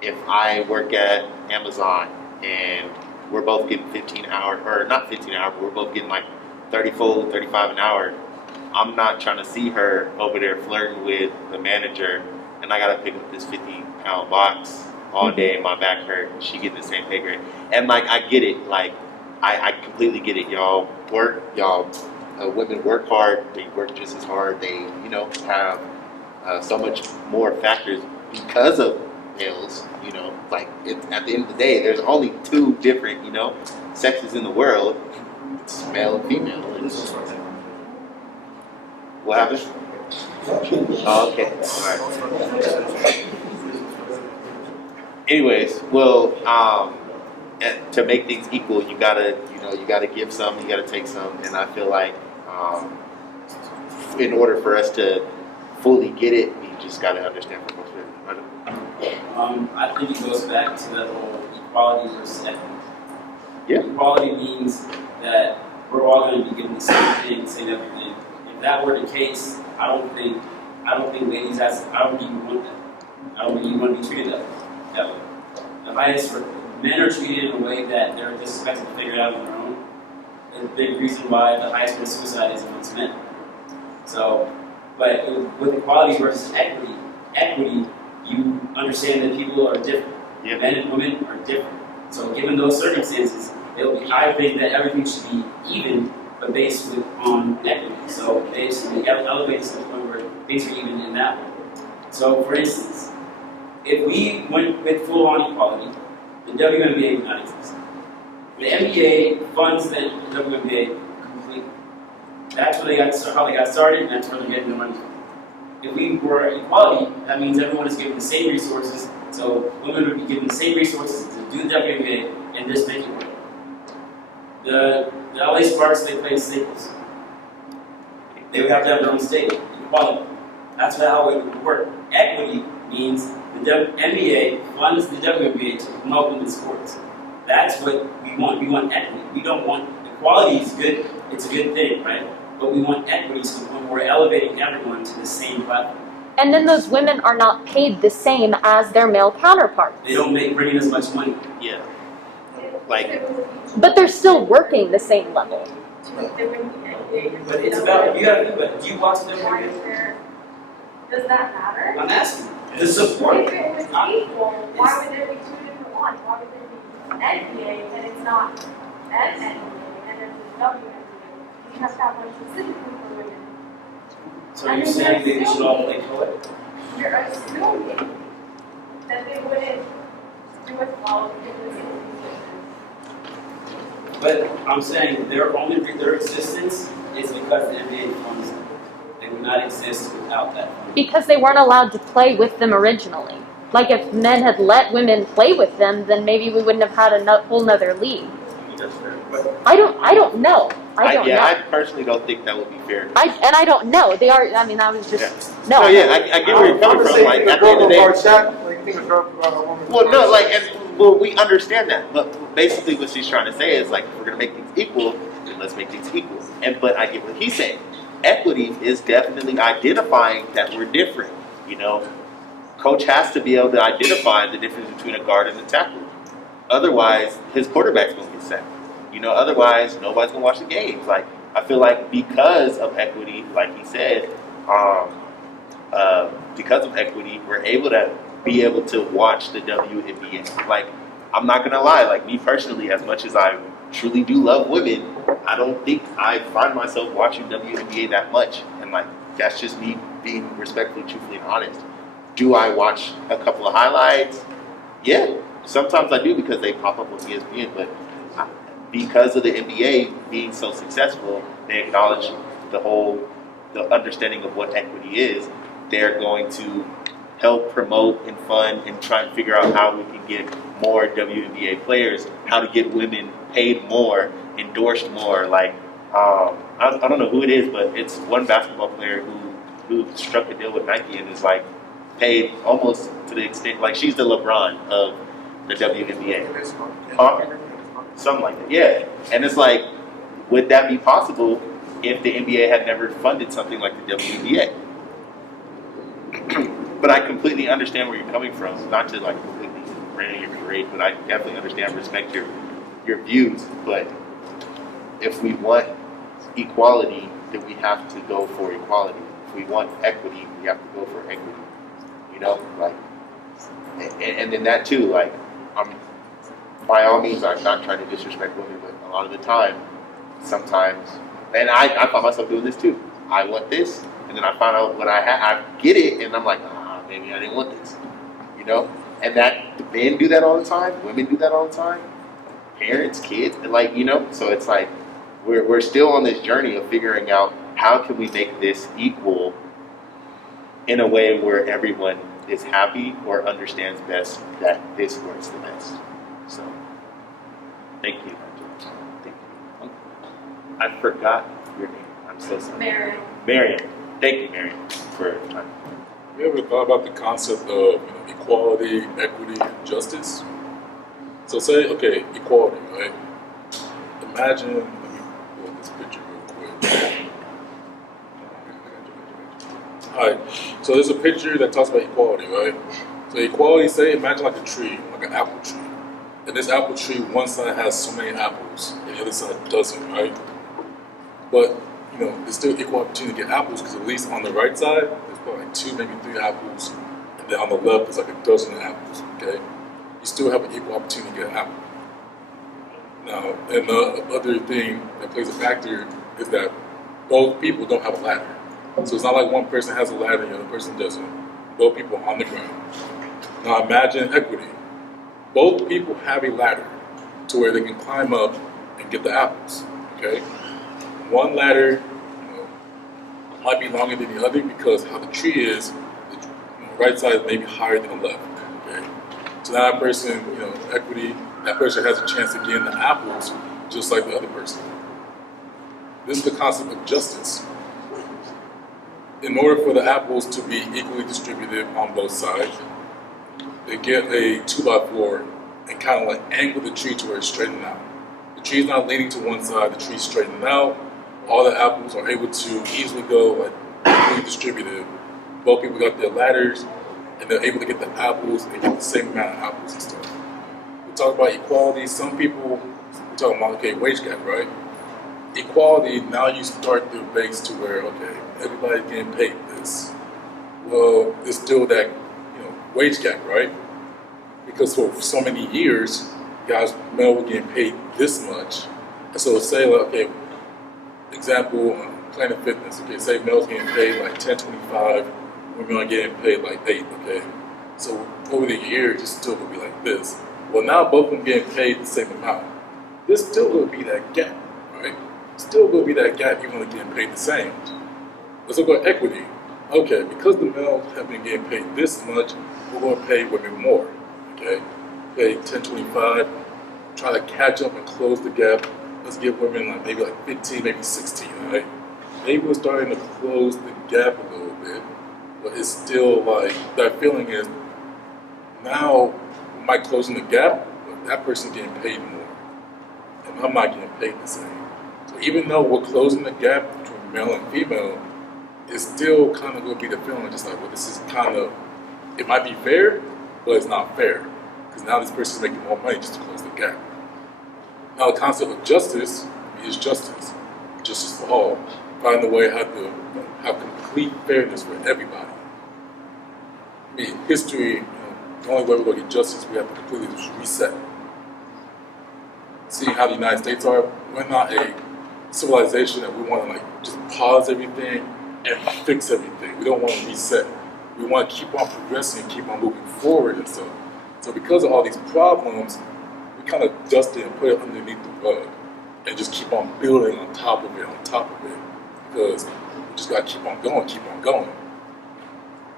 if I work at Amazon and we're both getting 15 hours, or not 15 hours, but we're both getting like 35 an hour, I'm not trying to see her over there flirting with the manager and I gotta pick up this 50-pound box all day and my back hurt, and she getting the same pay grade. And like, I get it, like, I completely get it. Women work hard, they work just as hard, they, have so much more factors because of males, like, at the end of the day, there's only two different, sexes in the world, it's male and female. What happened? Oh, okay, all right. Anyways, well, to make things equal, you gotta give some, you gotta take some, and I feel like in order for us to fully get it, we just gotta understand for most of it. I think it goes back to that whole equality versus equity. Yeah. Equality means that we're all going to be given the same thing, same everything. If that were the case, I don't think ladies I don't think you want that. I don't think you want to be treated that way. The highest men are treated in a way that they're just expected to figure it out on their own. And the big reason why the highest rate of suicide is amongst men. So, but with equality versus equity, you understand that people are different. Yeah. Men and women are different. So given those circumstances, I think that everything should be even, but based on equity. So they should be elevated to the point where things are even in that way. So for instance, if we went with full-on equality, the WNBA would not exist. The NBA funds the WNBA completely. That's how they got started, and that's where they're getting the money from. If we were equality, that means everyone is given the same resources, so women would be given the same resources to do the WNBA and just make it work. The LA Sparks, they play Staples. They would have to have their own stadium, equality. That's how it would work. Equity means the NBA funds the WNBA to promote women's sports. That's what we want. We want equity. We don't want equality is good. It's a good thing, right? But we want equity, so when we're elevating everyone to the same platform. And then those women are not paid the same as their male counterparts. They don't bring in as much money. Yeah. Like, But they're still working the same level. But it's about, you gotta think about it. Do you watch them every day? Does that matter? I'm asking. The support. If it was equal, why would there be two different ones? Why would there be NBA and it's not NBA and there's a WNBA? You have to have one specifically for women. So you're saying they should all play co-ed? You're assuming that they wouldn't do as well in the same But I'm saying their existence is because the NBA funds them. They would not exist without that funding. Because they weren't allowed to play with them originally. Like if men had let women play with them, then maybe we wouldn't have had a whole nother league. that's fair. I don't know. I don't know. I personally don't think that would be fair. I don't know. They are. I mean, I was just no. No, yeah, I get where you're coming from. Like at the end of the day, well, no, like, well, we understand that, but basically what she's trying to say is like, if we're gonna make things equal, then let's make things equal. But I get what he's saying. Equity is definitely identifying that we're different. You know, coach has to be able to identify the difference between a guard and a tackle. Otherwise, his quarterback's gonna get sacked. You know, otherwise nobody's gonna watch the games. Like, I feel like because of equity, like he said, because of equity, we're able to watch the WNBA. Like, I'm not gonna lie, like me personally, as much as I truly do love women, I don't think I find myself watching WNBA that much. And like, that's just me being respectfully, truthfully, and honest. Do I watch a couple of highlights? Yeah, sometimes I do because they pop up on ESPN, but because of the NBA being so successful, they acknowledge the understanding of what equity is. They're going to help promote and fund and try and figure out how we can get more WNBA players, how to get women paid more, endorsed more. Like, I don't know who it is, but it's one basketball player who struck a deal with Nike and is like paid almost to the extent, like she's the LeBron of the WNBA. Something like that, yeah. And it's like, would that be possible if the NBA had never funded something like the WNBA? But I completely understand where you're coming from. Not to like completely rain your parade, but I definitely understand and respect your views. But if we want equality, then we have to go for equality. If we want equity, we have to go for equity. You know, like, and then that too, like, by all means, I'm not trying to disrespect women, but a lot of the time, sometimes, and I find myself doing this too. I want this, and then I find out what I have, I get it, and I'm like, maybe I didn't want this, you know? And that, men do that all the time, women do that all the time, parents, kids, and like, you know? So it's like, we're still on this journey of figuring out how can we make this equal in a way where everyone is happy or understands best that this works the best. So, thank you. Thank you. I forgot your name. I'm so sorry. Mariam. Thank you, Mariam, for your time. Have you ever thought about the concept of equality, equity, and justice? So say, okay, equality, right? Imagine, let me pull this picture real quick. Alright, so there's a picture that talks about equality, right? So equality, say, imagine like a tree, like an apple tree. And this apple tree, one side has so many apples, and the other side doesn't, right? But, you know, there's still equal opportunity to get apples, because at least on the right side, there's probably like 2, maybe 3 apples, and then on the left, there's like a dozen apples, okay? You still have an equal opportunity to get an apple. Now, and the other thing that plays a factor is that both people don't have a ladder. So it's not like one person has a ladder and the other person doesn't. Both people are on the ground. Now imagine equity. Both people have a ladder to where they can climb up and get the apples, okay? One ladder, might be longer than the other because how the tree is, the right side may be higher than the left, okay? So now that person, equity, that person has a chance to gain the apples just like the other person. This is the concept of justice. In order for the apples to be equally distributed on both sides, they get a 2x4 and kind of like angle the tree to where it's straightened out. The tree's not leaning to one side, the tree's straightening out. All the apples are able to easily go like equally distributed. Both people got their ladders and they're able to get the apples and get the same amount of apples and stuff. We talk about equality. Some people, we're talking about, okay, wage gap, right? Equality, now you start the base to where, okay, everybody's getting paid this. Well, there's still that, wage gap, right? Because for so many years, guys, male were getting paid this much. And so say, like, okay, example, Planet Fitness, okay, say males getting paid like $10.25, women are getting paid like $8, okay? So over the years, it's still gonna be like this. Well, now both of them getting paid the same amount. There's still gonna be that gap, right? Still gonna be that gap even though they're getting paid the same. Let's look at equity. Okay, because the males have been getting paid this much, we're gonna pay women more, okay? Pay $10.25, try to catch up and close the gap. Let's give women like maybe like 15, maybe 16, right? Maybe we're starting to close the gap a little bit, but it's still like, that feeling is now we might closing the gap, but that person's getting paid more, and I'm not getting paid the same. So even though we're closing the gap between male and female, it's still kind of going to be the feeling just like, well, this is kind of, it might be fair, but it's not fair, because now this person's making more money just to close the gap. Now the concept of justice is justice for all. Find a way how to have complete fairness for everybody. I mean, history, the only way we're going to get justice, we have to completely just reset. Seeing how the United States are, we're not a civilization that we want to like just pause everything and fix everything. We don't want to reset. We want to keep on progressing, keep on moving forward and stuff. So because of all these problems, we kind of dust it and put it underneath the rug and just keep on building on top of it, because we just got to keep on going.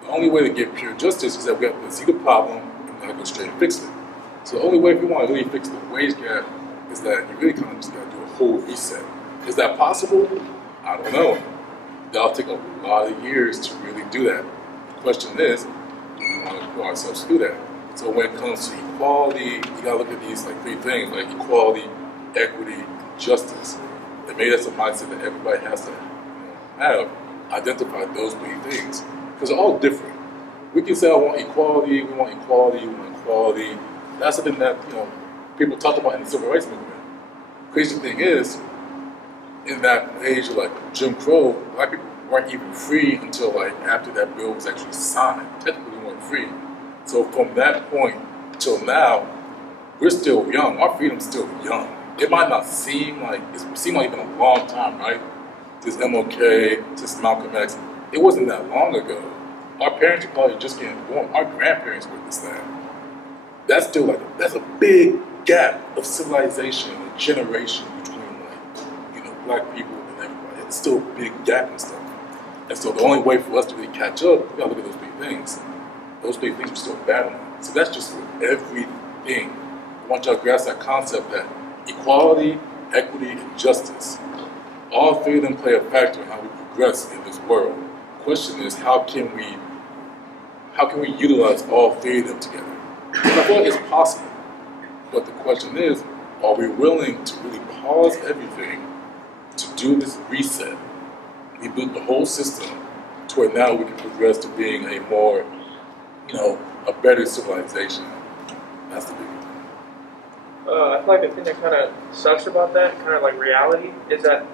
The only way to get pure justice is that we have to see the problem and not go straight and fix it. So the only way if you want to really fix the wage gap is that you really kind of just got to do a whole reset. Is that possible? I don't know. That'll take a lot of years to really do that. The question is, do we want to put ourselves through that? So when it comes to equality, you gotta look at these like three things, like equality, equity, and justice. And maybe that's a mindset that everybody has to have, identify those three things. Because they're all different. We can say, I want equality, we want equality, we want equality. That's something that people talk about in the civil rights movement. Crazy thing is, in that age of like Jim Crow, black people weren't even free until like after that bill was actually signed. Technically we weren't free. So from that point till now, we're still young. Our freedom's still young. It might not seem like, it seemed like it's been a long time, right? Since MLK, since Malcolm X. It wasn't that long ago. Our parents are probably just getting born. Our grandparents witnessed that. That's still like, that's a big gap of civilization, a generation between black people and everybody. It's still a big gap and stuff. And so the only way for us to really catch up, we gotta look at those big things. Those big things we're still battling. So that's just for everything. I want y'all to grasp that concept that equality, equity, and justice, all three of them play a factor in how we progress in this world. The question is, how can we utilize all three of them together? And I feel like it's possible. But the question is, are we willing to really pause everything to do this reset, reboot the whole system to where now we can progress to being a more, a better civilization. That's the big thing. I feel like the thing that kind of sucks about that, kind of like reality, is that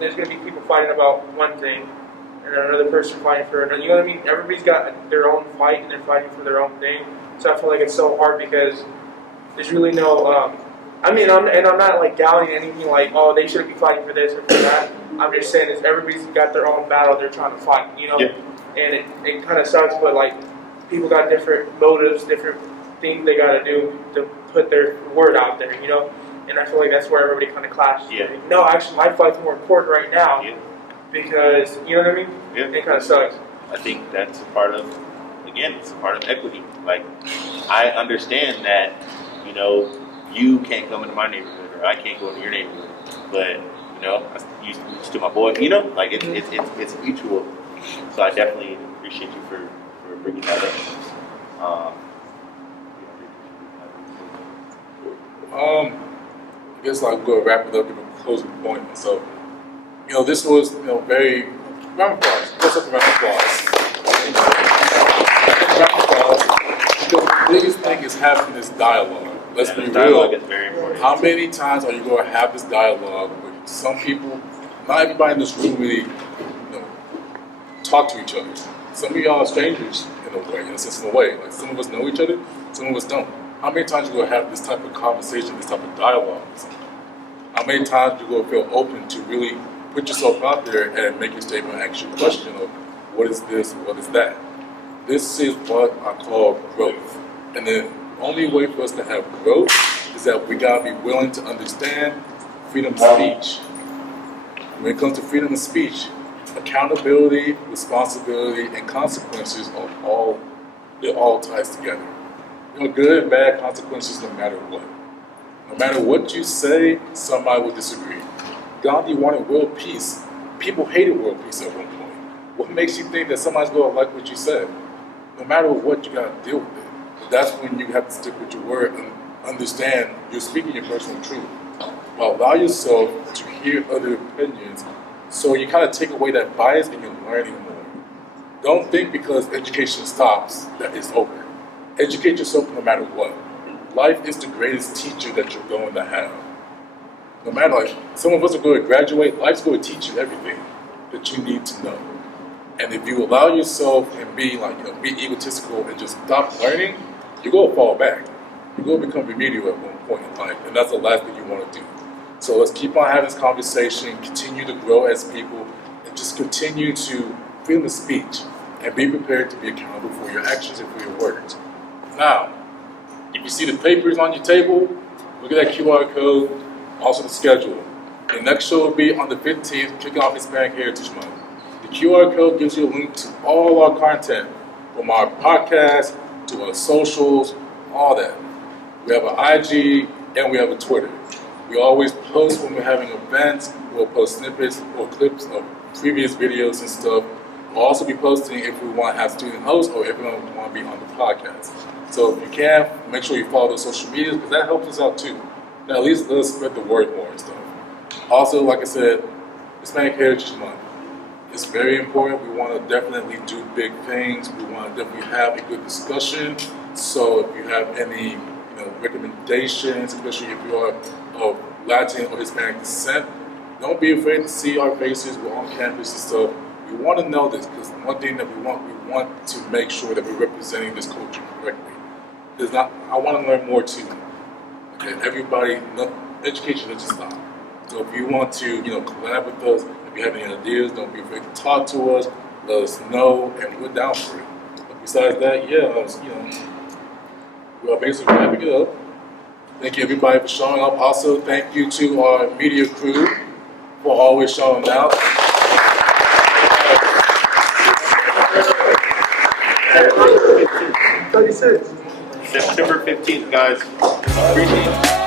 there's going to be people fighting about one thing and then another person fighting for another. You know what I mean? Everybody's got their own fight and they're fighting for their own thing. So I feel like it's so hard because there's really no... I'm not like doubting anything like, oh, they shouldn't be fighting for this or for that. I'm just saying is everybody's got their own battle they're trying to fight, Yeah. And it kind of sucks, but like people got different motives, different things they got to do to put their word out there, And I feel like that's where everybody kind of clashes. Yeah. Like, no, actually, my fight's more important right now because you know what I mean. Yeah. It kind of sucks. I think that's it's a part of equity. Like, I understand that, you can't come into my neighborhood or I can't go into your neighborhood, but I used to my boy, like it's mutual. So I definitely appreciate you for bringing that up. I guess I'll go wrap it up with a closing point. So, this was, very round of applause. What's up, round of applause? Round of applause. Because the biggest thing is having this dialogue. Let's be real. Dialogue is very important. How many times are you going to have this dialogue with some people? Not everybody in this room really, talk to each other. Some of y'all are strangers in a way, in a sense, in a way. Like some of us know each other, some of us don't. How many times are you going to have this type of conversation, this type of dialogue with someone? How many times are you going to feel open to really put yourself out there and make your statement, ask your question of what is this, what is that? This is what I call growth. And the only way for us to have growth is that we gotta be willing to understand freedom of speech. When it comes to freedom of speech, accountability, responsibility, and consequences it all ties together. Good and bad consequences no matter what. No matter what you say, somebody will disagree. Gandhi wanted world peace. People hated world peace at one point. What makes you think that somebody's gonna like what you said? No matter what, you gotta deal with it. But that's when you have to stick with your word and understand you're speaking your personal truth. But allow yourself to hear other opinions so you kind of take away that bias and you're learning more. Don't think because education stops that it's over. Educate yourself no matter what. Life is the greatest teacher that you're going to have. No matter, some of us are going to graduate, life's going to teach you everything that you need to know. And if you allow yourself and be egotistical and just stop learning, you're going to fall back. You're going to become remedial at one point in life, and that's the last thing you want to do. So let's keep on having this conversation, continue to grow as people, and just continue to freedom of speech and be prepared to be accountable for your actions and for your words. Now, if you see the papers on your table, look at that QR code, also the schedule. The next show will be on the 15th, kicking off Hispanic Heritage Month. The QR code gives you a link to all our content, from our podcast to our socials, all that. We have an IG and we have a Twitter. We always post when we're having events. We'll post snippets or clips of previous videos and stuff. We'll also be posting if we want to have student hosts or if we want to be on the podcast. So if you can, make sure you follow those social medias because that helps us out too. Now at least let us spread the word more and stuff. Also, like I said, Hispanic Heritage Month. It's very important. We want to definitely do big things. We want to definitely have a good discussion. So if you have any recommendations, especially if you are of Latin or Hispanic descent, don't be afraid to see our faces. We're on campus and stuff. We want to know this because one thing that we want to make sure that we're representing this culture correctly. I want to learn more too. Okay, everybody, education doesn't stop. So if you want to, collab with us, if you have any ideas, don't be afraid to talk to us. Let us know, and we're down for it. But besides that, we are basically wrapping it up. Thank you everybody for showing up. Also, thank you to our media crew for always showing out. 36. September 15th, guys. Appreciate it.